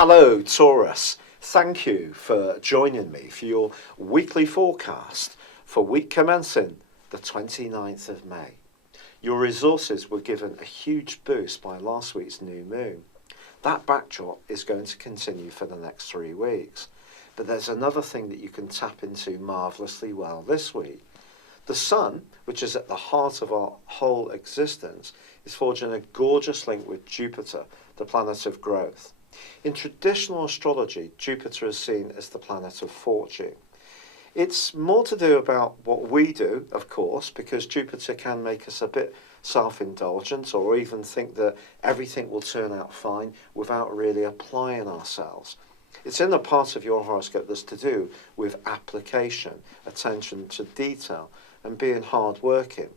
Hello, Taurus. Thank you for joining me for your weekly forecast for week commencing the 29th of May. Your resources were given a huge boost by last week's new moon. That backdrop is going to continue for the next 3 weeks. But there's another thing that you can tap into marvellously well this week. The Sun, which is at the heart of our whole existence, is forging a gorgeous link with Jupiter, the planet of growth. In traditional astrology, Jupiter is seen as the planet of fortune. It's more to do about what we do, of course, because Jupiter can make us a bit self-indulgent or even think that everything will turn out fine without really applying ourselves. It's in the part of your horoscope that's to do with application, attention to detail, and being hard-working.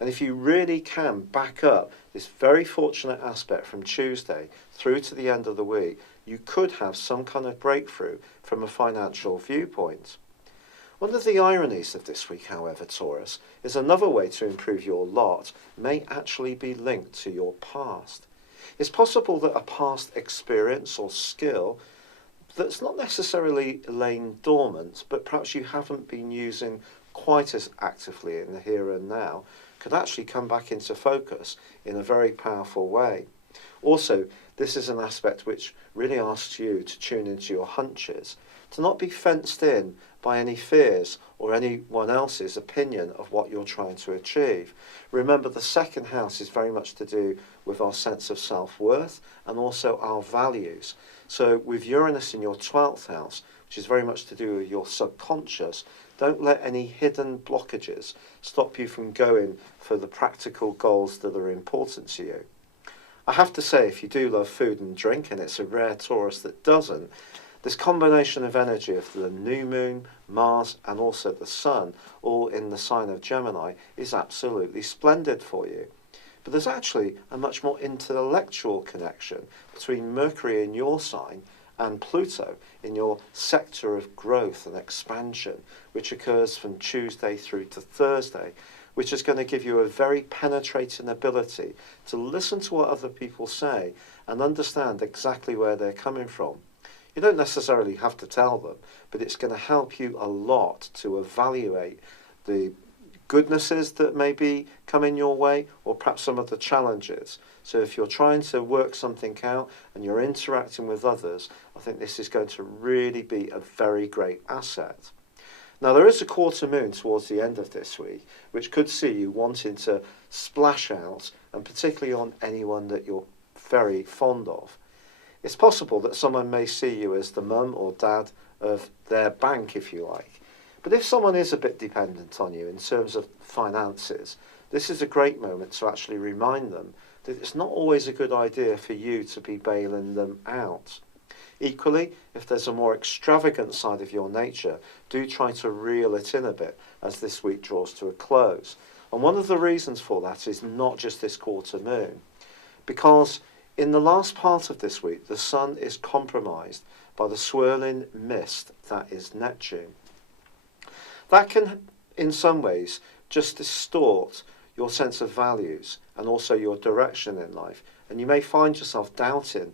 And if you really can back up this very fortunate aspect from Tuesday through to the end of the week, you could have some kind of breakthrough from a financial viewpoint. One of the ironies of this week, however, Taurus, is another way to improve your lot may actually be linked to your past. It's possible that a past experience or skill that's not necessarily laying dormant, but perhaps you haven't been using quite as actively in the here and now, could actually come back into focus in a very powerful way. Also, this is an aspect which really asks you to tune into your hunches, to not be fenced in by any fears or anyone else's opinion of what you're trying to achieve. Remember, the second house is very much to do with our sense of self-worth and also our values. So with Uranus in your 12th house, which is very much to do with your subconscious, don't let any hidden blockages stop you from going for the practical goals that are important to you. I have to say, if you do love food and drink, and it's a rare Taurus that doesn't, this combination of energy of the new moon, Mars, and also the Sun, all in the sign of Gemini, is absolutely splendid for you. But there's actually a much more intellectual connection between Mercury in your sign and Pluto in your sector of growth and expansion, which occurs from Tuesday through to Thursday, which is going to give you a very penetrating ability to listen to what other people say and understand exactly where they're coming from. You don't necessarily have to tell them, but it's going to help you a lot to evaluate the goodnesses that may be coming your way, or perhaps some of the challenges. So if you're trying to work something out and you're interacting with others, I think this is going to really be a very great asset. Now, there is a quarter moon towards the end of this week, which could see you wanting to splash out, and particularly on anyone that you're very fond of. It's possible that someone may see you as the mum or dad of their bank, if you like. But if someone is a bit dependent on you in terms of finances, this is a great moment to actually remind them that it's not always a good idea for you to be bailing them out. Equally, if there's a more extravagant side of your nature, do try to reel it in a bit as this week draws to a close. And one of the reasons for that is not just this quarter moon, because in the last part of this week, the Sun is compromised by the swirling mist that is Neptune. That can, in some ways, just distort your sense of values and also your direction in life. And you may find yourself doubting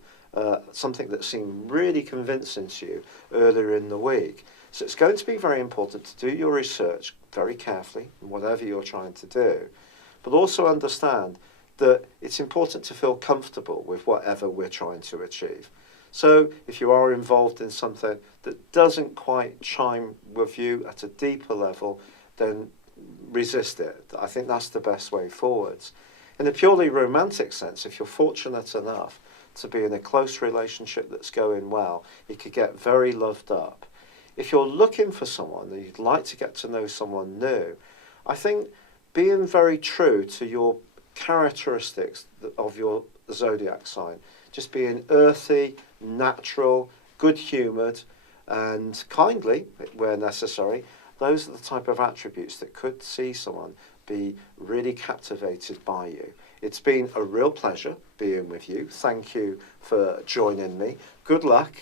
something that seemed really convincing to you earlier in the week. So it's going to be very important to do your research very carefully, whatever you're trying to do, but also understand that it's important to feel comfortable with whatever we're trying to achieve. So if you are involved in something that doesn't quite chime with you at a deeper level, then resist it. I think that's the best way forwards. In a purely romantic sense, if you're fortunate enough to be in a close relationship that's going well, you could get very loved up. If you're looking for someone and you'd like to get to know someone new, I think being very true to your characteristics of your zodiac sign, just being earthy, natural, good-humoured, and kindly, where necessary, those are the type of attributes that could see someone be really captivated by you. It's been a real pleasure being with you. Thank you for joining me. Good luck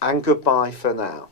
and goodbye for now.